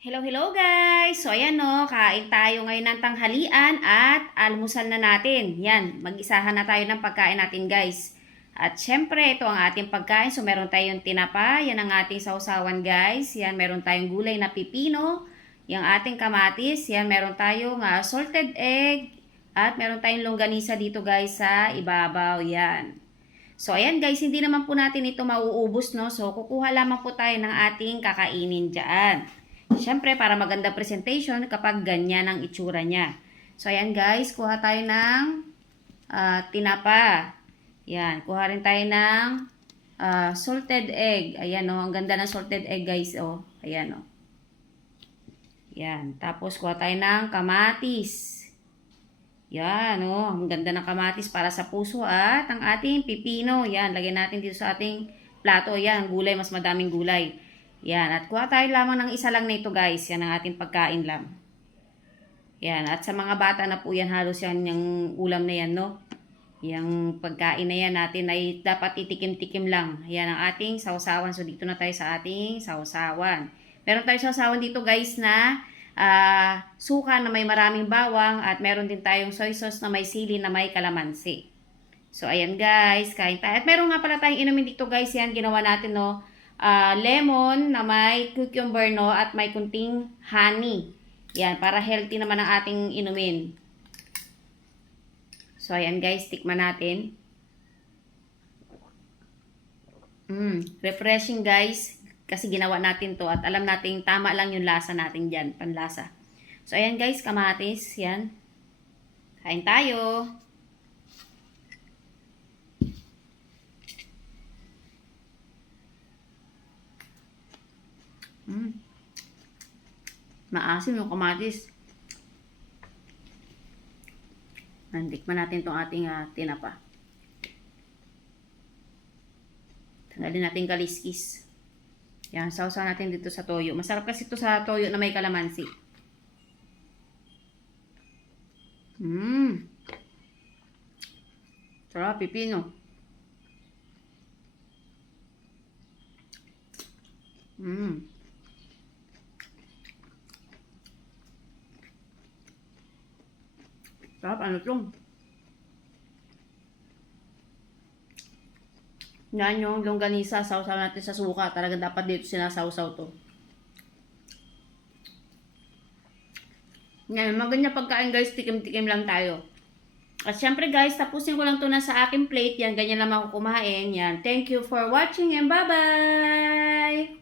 Hello, hello guys! So ayan no, kain tayo ngayon ng tanghalian at almusal na natin. Yan, mag-isahan na tayo ng pagkain natin guys. At syempre, ito ang ating pagkain. So meron tayong tinapa, yan ang ating sausawan guys. Yan, meron tayong gulay na pipino, yung ating kamatis. Yan, meron tayong salted egg at meron tayong longganisa dito guys sa ibabaw. Yan. So ayan guys, hindi naman po natin ito mauubos no. So kukuha lamang po tayo ng ating kakainin dyan. Siyempre, para maganda presentation kapag ganyan ang itsura niya. So, ayan guys, kuha tayo ng tinapa. Yan, kuha rin tayo ng salted egg. Ayan o, ang ganda ng salted egg guys o. Ayan o. Yan, tapos kuha tayo ng kamatis. Yan o, ang ganda ng kamatis para sa puso at ang ating pipino. Yan, lagyan natin dito sa ating plato. Yan, gulay, mas madaming gulay. Yan, at kuha tayo lamang ng isa lang nito guys. Yan ang ating pagkain lang. Yan, at sa mga bata na po yan, halos yan yung ulam na yan, no? Yung pagkain na yan natin ay dapat itikim-tikim lang. Yan ang ating sausawan. So, dito na tayo sa ating sausawan. Meron tayo sausawan dito guys na suka na may maraming bawang at meron din tayong soy sauce na may sili na may kalamansi. So, ayan guys, kain tayo. At meron nga pala tayong inumin dito guys. Yan, ginawa natin, no? Lemon na may cucumber no at may kunting honey. Yan, para healthy naman ang ating inumin. So, ayan guys, tikman natin. Refreshing guys. Kasi ginawa natin to at alam natin tama lang yung lasa natin dyan, panlasa. So, ayan guys, kamatis. Yan. Kain tayo. Maasim yung kamatis. Tikman natin itong ating tinapa. Tanggalin natin kaliskis. Yan, sausaw natin dito sa toyo. Masarap kasi ito sa toyo na may kalamansi. Sarap, pipino. Sarap, ano ito? Yan yung longganisa, sausaw natin sa suka. Talaga dapat dito sinasawsaw to. Yan, maganda pagkain guys, tikim-tikim lang tayo. At syempre guys, tapusin ko lang to na sa aking plate. Yan, ganyan lang ako kumain. Yan, thank you for watching and bye-bye!